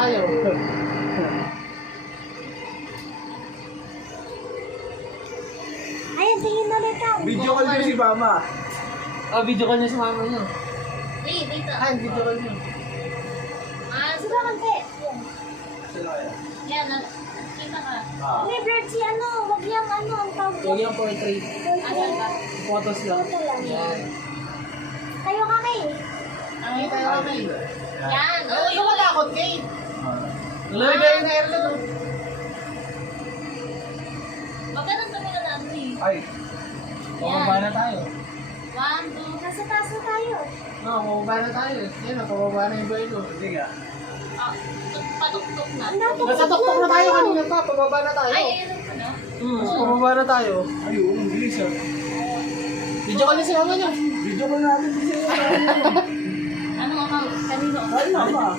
tayo. Ayan, tingin na ulit ka. Video call din si mama. Oh, video call niya sa mama niyo. Dito. Ay, video call niyo. Sila kante. Sila kaya? Yan, kita ka. Ah. May bird si ano, wag yung ano, ang tawag Huwag dyan. yung portrait. Asan ba? Photos lang. Photo lang. Yan. Tayo kami. Ay, tayo kami. Yan. Ano yung matakot, Kate? Ah. Nalawin kayo na airload, oh. Magandang kami na natin eh. Ay. Pababa na tayo. 1, 2. Nasa taas na tayo. No, pababa na tayo. Yan, pababa na yung buhay ko. Hindi nga. Patuktok na. Nasa tuktok na tayo kanina pa, pababa na tayo. Ay, ayun pa na. Pababa na tayo. Ayun, ang bilis ah. Video call niya si mama niyo. Video call natin kasi. Anong account? Kanino? Ay, mama.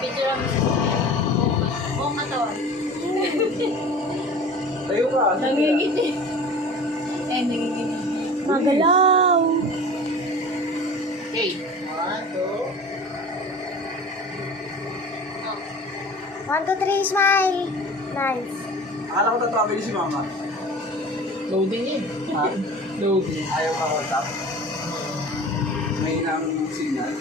Picture lang. Buong katawan. Tayo ka. Nangingiti. Nangingiti. Magalaw. Okay. 1, 1, 2, 3, smile. Nice. Akala ko tatawagin niyo si mama. 2. Loading yun. Ha? Loading. Ayaw ka ko tap. May nang signal.